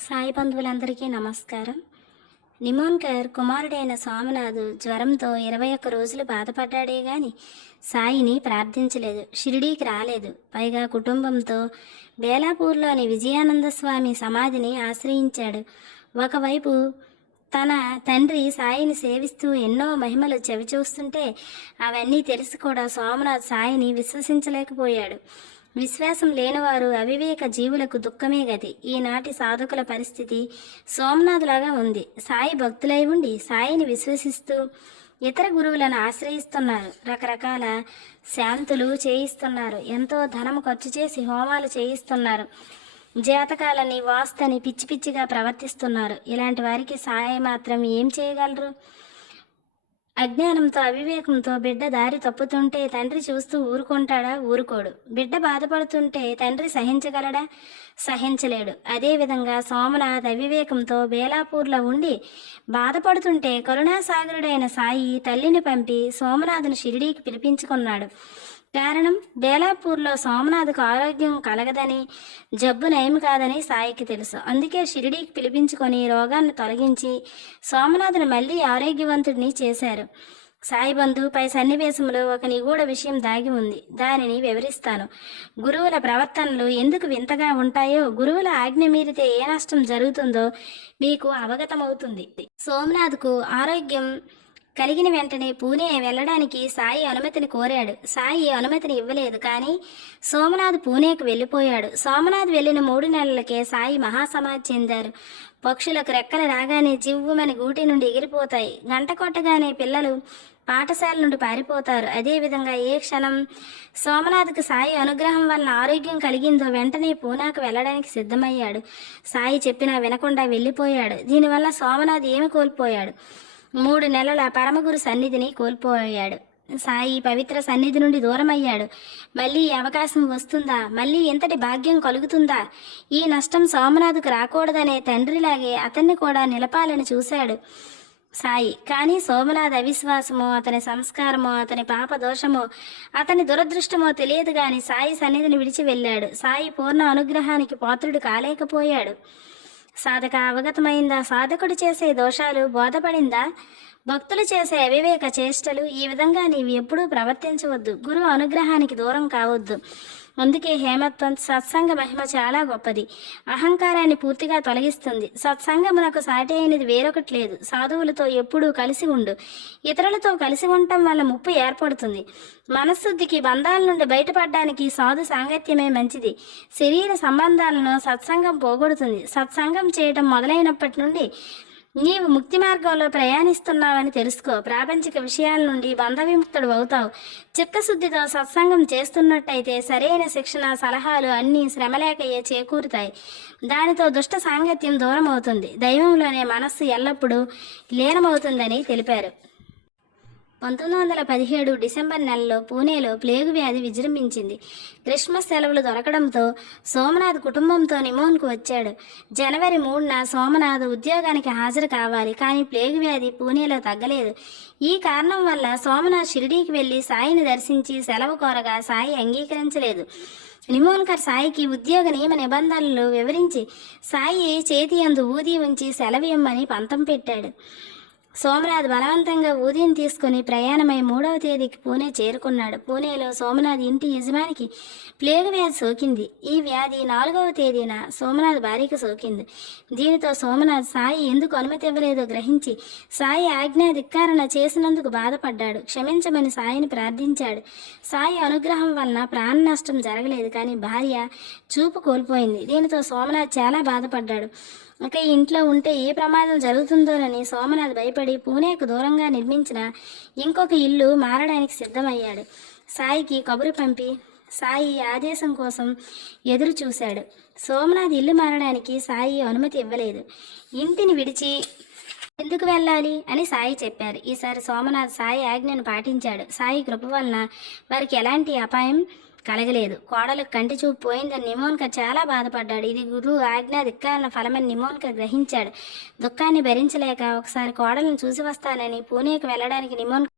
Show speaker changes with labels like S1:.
S1: సాయి బంధువులందరికీ నమస్కారం. నిమోన్కర్ కుమారుడైన స్వామినాథు జ్వరంతో ఇరవై ఒక్క రోజులు బాధపడ్డాడే గాని సాయిని ప్రార్థించలేదు షిరిడీకి రాలేదు. పైగా కుటుంబంతో బేలాపూర్లోని విజయానంద స్వామి సమాధిని ఆశ్రయించాడు. ఒకవైపు తన తండ్రి సాయిని సేవిస్తూ ఎన్నో మహిమలు చవిచూస్తుంటే అవన్నీ తెలిసి కూడా సోమనాథ్ సాయిని విశ్వసించలేకపోయాడు. విశ్వాసం లేనివారు అవివేక జీవులకు దుఃఖమే గతి ఈనాటి సాధకుల పరిస్థితి సోమనాథులాగా ఉంది. సాయి భక్తులై ఉండి సాయిని విశ్వసిస్తూ ఇతర గురువులను ఆశ్రయిస్తున్నారు. రకరకాల శాంతులు చేయిస్తున్నారు. ఎంతో ధనం ఖర్చు చేసి హోమాలు చేయిస్తున్నారు. జాతకాలని వాస్తని పిచ్చి పిచ్చిగా ప్రవర్తిస్తున్నారు. ఇలాంటి వారికి సాయి మాత్రం ఏం చేయగలరు? అజ్ఞానంతో అవివేకంతో బిడ్డ దారి తప్పుతుంటే తండ్రి చూస్తూ ఊరుకుంటాడా? ఊరుకోడు. బిడ్డ బాధపడుతుంటే తండ్రి సహించగలడా? సహించలేడు. అదేవిధంగా సోమనాథ్ అవివేకంతో బేలాపూర్లో ఉండి బాధపడుతుంటే కరుణాసాగరుడైన సాయి తల్లిని పంపి సోమనాథుని షిరిడీకి పిలిపించుకున్నాడు. కారణం బేలాపూర్లో సోమనాథ్కు ఆరోగ్యం కలగదని జబ్బు నయం కాదని సాయికి తెలుసు. అందుకే షిరిడీకి పిలిపించుకొని రోగాన్ని తొలగించి సోమనాథుని మళ్ళీ ఆరోగ్యవంతుడిని చేశారు. సాయిబంధు పై సన్నివేశంలో ఒక నిగూఢ విషయం దాగి ఉంది. దానిని వివరిస్తాను. గురువుల ప్రవర్తనలు ఎందుకు వింతగా ఉంటాయో గురువుల ఆజ్ఞ మీరితే ఏ నష్టం జరుగుతుందో మీకు అవగతమవుతుంది. సోమనాథ్కు ఆరోగ్యం కలిగిన వెంటనే పూణే వెళ్ళడానికి సాయి అనుమతిని కోరాడు. సాయి అనుమతిని ఇవ్వలేదు. కానీ సోమనాథ్ పూణేకు వెళ్ళిపోయాడు. సోమనాథ్ వెళ్ళిన మూడు నెలలకే సాయి మహాసమాధి చెందారు. పక్షులకు రెక్కలు రాగానే జివ్వుమని గూటి నుండి ఎగిరిపోతాయి. గంట కొట్టగానే పిల్లలు పాఠశాల నుండి పారిపోతారు. అదేవిధంగా ఏ క్షణం సోమనాథ్కి సాయి అనుగ్రహం వలన ఆరోగ్యం కలిగిందో వెంటనే పూనాకు వెళ్ళడానికి సిద్ధమయ్యాడు. సాయి చెప్పినా వినకుండా వెళ్ళిపోయాడు. దీనివల్ల సోమనాథ్ ఏమి కోల్పోయాడు? మూడు నెలల పరమగురు సన్నిధిని కోల్పోయాడు. సాయి పవిత్ర సన్నిధి నుండి దూరమయ్యాడు. మళ్ళీ అవకాశం వస్తుందా? మళ్ళీ ఎంతటి భాగ్యం కలుగుతుందా? ఈ నష్టం సోమనాథ్కు రాకూడదనే తండ్రిలాగే అతన్ని కూడా నిలపాలని చూశాడు సాయి. కానీ సోమనాథ్ అవిశ్వాసమో అతని సంస్కారమో అతని పాపదోషమో అతని దురదృష్టమో తెలియదు గాని సాయి సన్నిధిని విడిచి వెళ్ళాడు. సాయి పూర్ణ అనుగ్రహానికి పాత్రుడు కాలేకపోయాడు. సాధక అవగతమైందా? సాధకుడు చేసే దోషాలు బోధపడిందా? భక్తులు చేసే అవివేక చేష్టలు ఈ విధంగా నీవు ఎప్పుడూ ప్రవర్తించవద్దు. గురువు అనుగ్రహానికి దూరం కావద్దు. అందుకే హేమత్వం సత్సంగ మహిమ చాలా గొప్పది. అహంకారాన్ని పూర్తిగా తొలగిస్తుంది. సత్సంగమునకు సాటి అయినది వేరొకటి లేదు. సాధువులతో ఎప్పుడూ కలిసి ఉండు. ఇతరులతో కలిసి ఉండటం వల్ల ముప్పు ఏర్పడుతుంది. మనశుద్ధికి బంధాల నుండి బయటపడడానికి సాధు సాంగత్యమే మంచిది. శరీర సంబంధాలను సత్సంగం పోగొడుతుంది. సత్సంగం చేయటం మొదలైనప్పటి నుండి నీవు ముక్తి మార్గంలో ప్రయాణిస్తున్నావని తెలుసుకో. ప్రాపంచిక విషయాల నుండి బంధ విముక్తుడు అవుతావు. చిత్తశుద్ధితో సత్సంగం చేస్తున్నట్టయితే సరైన శిక్షణ సలహాలు అన్నీ శ్రమలేకయే చేకూరుతాయి. దానితో దుష్ట సాంగత్యం దూరం అవుతుంది దైవంలోనే మనస్సు ఎల్లప్పుడూ లీనమవుతుందని తెలిపారు. పంతొమ్మిది వందల పదిహేడు డిసెంబర్ నెలలో పూణేలో ప్లేగు వ్యాధి విజృంభించింది. క్రిస్మస్ సెలవులు దొరకడంతో సోమనాథ్ కుటుంబంతో నిమోన్కు వచ్చాడు. జనవరి మూడున సోమనాథ్ ఉద్యోగానికి హాజరు కావాలి కానీ ప్లేగు వ్యాధి పూణేలో తగ్గలేదు. ఈ కారణం వల్ల సోమనాథ్ షిరిడీకి వెళ్ళి సాయిని దర్శించి సెలవు కోరగా సాయి అంగీకరించలేదు. నిమోన్కర్ సాయికి ఉద్యోగ నియమ నిబంధనలు వివరించి సాయి చేతి అందు ఊది ఉంచి సెలవు ఇమ్మని పంతం పెట్టాడు. సోమనాథ్ బలవంతంగా ఊదిని తీసుకుని ప్రయాణమై మూడవ తేదీకి పూణే చేరుకున్నాడు. పూణేలో సోమనాథ్ ఇంటి యజమానికి ప్లేగు వ్యాధి సోకింది. ఈ వ్యాధి నాలుగవ తేదీన సోమనాథ్ భార్యకు సోకింది. దీనితో సోమనాథ్ సాయి ఎందుకు అనుమతి ఇవ్వలేదో గ్రహించి సాయి ఆజ్ఞా ధిక్కారణ చేసినందుకు బాధపడ్డాడు. క్షమించమని సాయిని ప్రార్థించాడు. సాయి అనుగ్రహం వలన ప్రాణ నష్టం జరగలేదు కానీ భార్య చూపు కోల్పోయింది. దీనితో సోమనాథ్ చాలా బాధపడ్డాడు. ఇక ఇంట్లో ఉంటే ఏ ప్రమాదం జరుగుతుందోనని సోమనాథ్ భయపడి పూణేకు దూరంగా నిర్మించిన ఇంకొక ఇల్లు మారడానికి సిద్ధమయ్యాడు. సాయికి కబురు పంపి సాయి ఆదేశం కోసం ఎదురు చూశాడు. సోమనాథ్ ఇల్లు మారడానికి సాయి అనుమతి ఇవ్వలేదు. ఇంటిని విడిచి ఎందుకు వెళ్ళాలి అని సాయి చెప్పారు. ఈసారి సోమనాథ్ సాయి ఆజ్ఞను పాటించాడు. సాయి కృప వలన వారికి ఎలాంటి అపాయం కలగలేదు. కోడలకు కంటి చూపు పోయిందని నిమోన్క చాలా బాధపడ్డాడు. ఇది గురువు ఆజ్ఞా ధిక్కారణ ఫలమని నిమోన్క గ్రహించాడు. దుఃఖాన్ని భరించలేక ఒకసారి కోడలను చూసి వస్తానని పూణేకి వెళ్ళడానికి నిమోన్